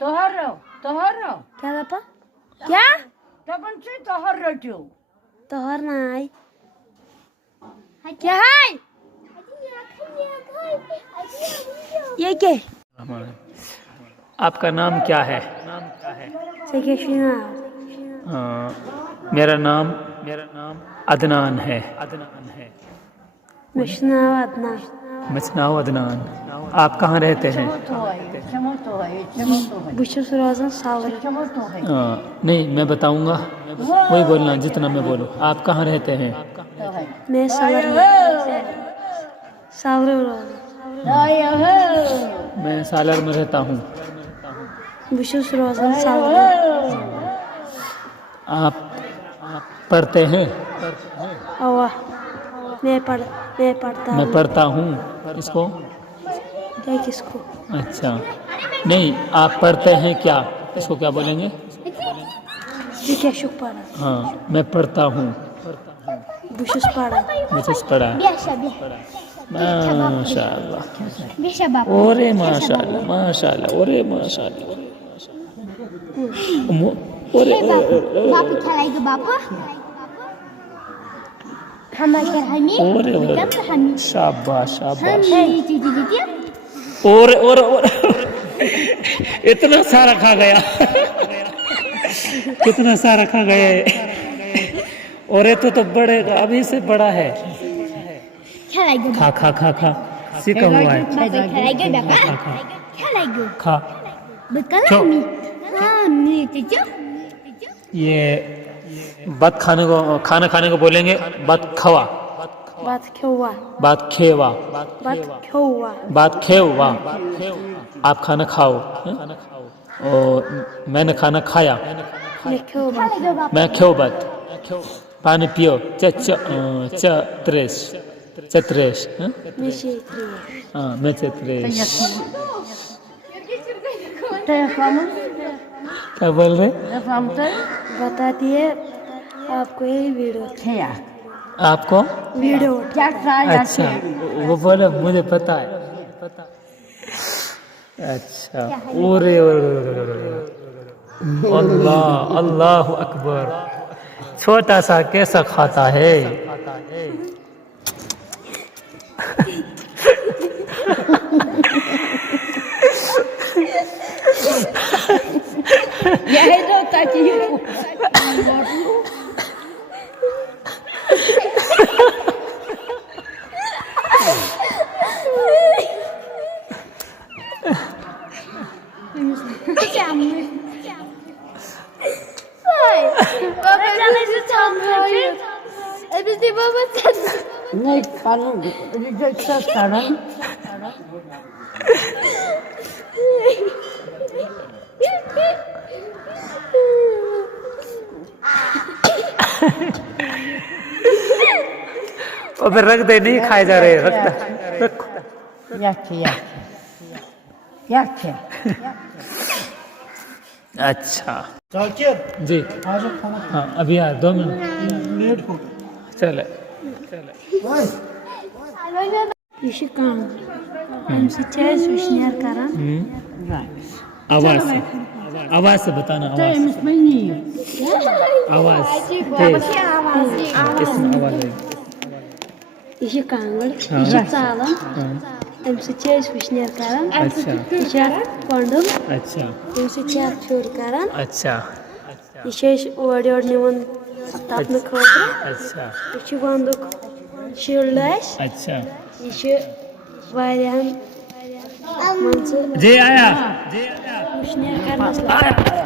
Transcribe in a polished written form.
क्या दपा क्या तोहर नाई क्या है ये क्या आपका नाम क्या है? मेरा नाम अदनान है। मसनाव अदनान। आप कहाँ रहते हैं? नहीं, मैं बताऊंगा, वही बोलना जितना मैं बोलूँ। आप कहाँ रहते हैं? मैं मैं सालर में रहता हूँ। आप पढ़ते हैं? मैं पढ़ता हूँ। इसको क्या किसको? अच्छा, नहीं, आप पढ़ते हैं क्या? इसको क्या बोलेंगे? क्या शुक पढ़ा? हाँ, मैं पढ़ता हूँ। बुशुस पढ़ा। माशाअल्लाह, ओरे माशाअल्लाह, माशाअल्लाह, ओरे माशाअल्लाह, ओरे बापू खेलाएगा बापू ओरे शाबाश शाबाश। और इतना सारा खा गया। कितना सारा खा गया। और ये तो बढ़ेगा, अभी से बड़ा है। खा खा खा खा सीखा हुआ है। खा ये खाना खाने को बोलेंगे बात खवा, बात खेवा, बात खेवा, बात खेवा। आप खाना खाओ। और मैंने खाना खाया। मैं खेव बात। पानी पियो। चत्रेश। हाँ, मैं चत्रेश। क्या बोल रहे? बता दिए आपको ये वीडियो आपको वीडियो अच्छा, वो बोले मुझे पता है। अच्छा, ओरे अल्लाह, अल्लाह अकबर। छोटा सा कैसा खाता है? नहीं पालू कारण फिर रख दे, नहीं खाए जा रहे। रख अच्छा जी, हाँ अभी 2 मिनट चले। आवाज से बताना। आवाज ये कांगड़ चालन अच्छा पंडुम अच्छा छोड़ कर अच्छा ओर निवन तपन खतर अच्छा यह वंदुक शील्ड अच्छा यह जी आया कर